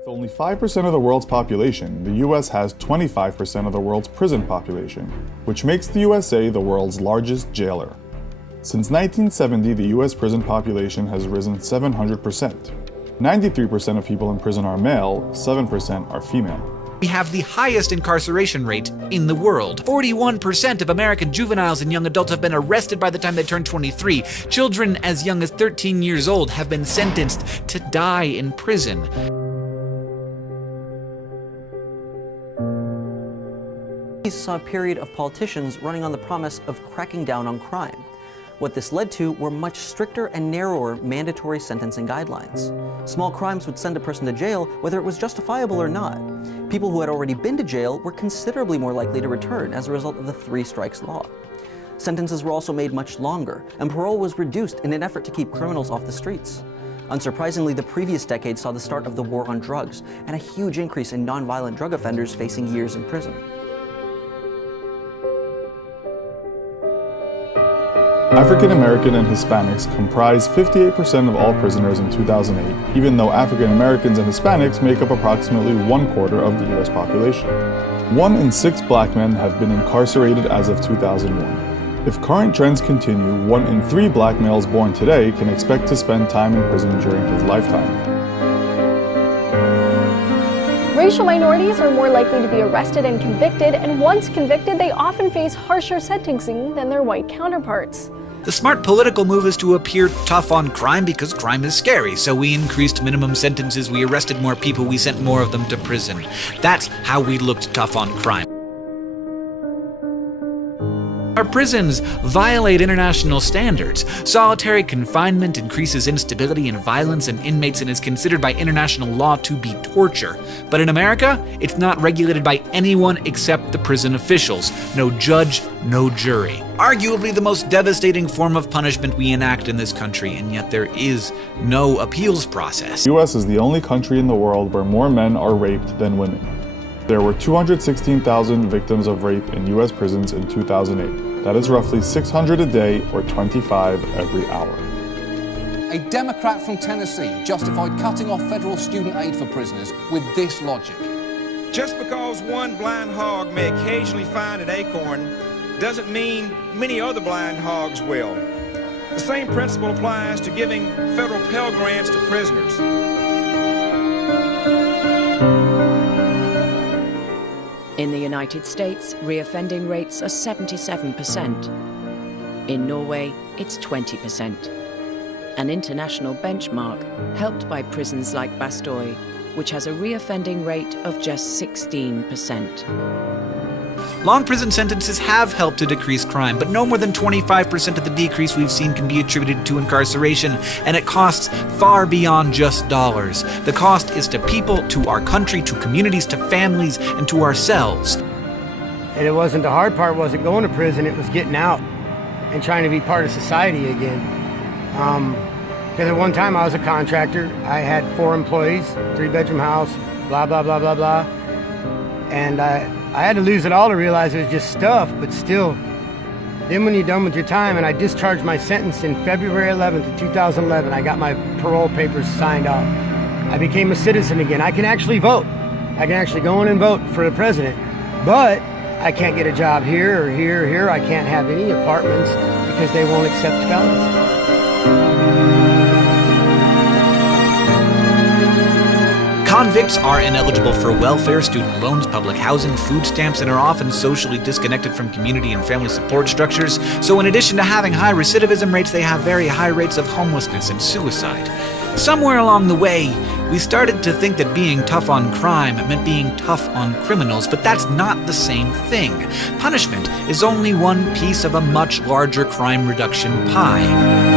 With only 5% of the world's population, the US has 25% of the world's prison population, which makes the USA the world's largest jailer. Since 1970, the US prison population has risen 700%. 93% of people in prison are male, 7% are female. We have the highest incarceration rate in the world. 41% of American juveniles and young adults have been arrested by the time they turn 23. Children as young as 13 years old have been sentenced to die in prison. We saw a period of politicians running on the promise of cracking down on crime. What this led to were much stricter and narrower mandatory sentencing guidelines. Small crimes would send a person to jail whether it was justifiable or not. People who had already been to jail were considerably more likely to return as a result of the three strikes law. Sentences were also made much longer, and parole was reduced in an effort to keep criminals off the streets. Unsurprisingly, the previous decade saw the start of the war on drugs and a huge increase in nonviolent drug offenders facing years in prison. African American and Hispanics comprise 58% of all prisoners in 2008, even though African Americans and Hispanics make up approximately 1/4 of the US population. 1 in 6 black men have been incarcerated as of 2001. If current trends continue, 1 in 3 black males born today can expect to spend time in prison during his lifetime. Racial minorities are more likely to be arrested and convicted, and once convicted, they often face harsher sentencing than their white counterparts. The smart political move is to appear tough on crime because crime is scary, so we increased minimum sentences, we arrested more people, we sent more of them to prison. That's how we looked tough on crime. Our prisons violate international standards. Solitary confinement increases instability and violence in inmates and is considered by international law to be torture. But in America, it's not regulated by anyone except the prison officials. No judge, no jury. Arguably the most devastating form of punishment we enact in this country, and yet there is no appeals process. The US is the only country in the world where more men are raped than women. There were 216,000 victims of rape in US prisons in 2008. That is roughly 600 a day or 25 every hour. A Democrat from Tennessee justified cutting off federal student aid for prisoners with this logic. Just because one blind hog may occasionally find an acorn doesn't mean many other blind hogs will. The same principle applies to giving federal Pell Grants to prisoners. In the United States, reoffending rates are 77%. In Norway, it's 20%. An international benchmark helped by prisons like Bastøy, which has a reoffending rate of just 16%. Long prison sentences have helped to decrease crime, but no more than 25% of the decrease we've seen can be attributed to incarceration, and it costs far beyond just dollars. The cost is to people, to our country, to communities, to families, and to ourselves. And it wasn't the hard part, wasn't going to prison, it was getting out and trying to be part of society again. Because at one time I was a contractor, I had 4 employees, 3-bedroom house, blah, blah, blah, blah, blah. And I had to lose it all to realize it was just stuff, but still. Then when you're done with your time, and I discharged my sentence in February 11th of 2011, I got my parole papers signed off. I became a citizen again. I can actually vote. I can actually go in and vote for the president. But I can't get a job here or here or here. I can't have any apartments because they won't accept felons. Convicts are ineligible for welfare, student loans, public housing, food stamps, and are often socially disconnected from community and family support structures. So in addition to having high recidivism rates, they have very high rates of homelessness and suicide. Somewhere along the way, we started to think that being tough on crime meant being tough on criminals, but that's not the same thing. Punishment is only one piece of a much larger crime reduction pie.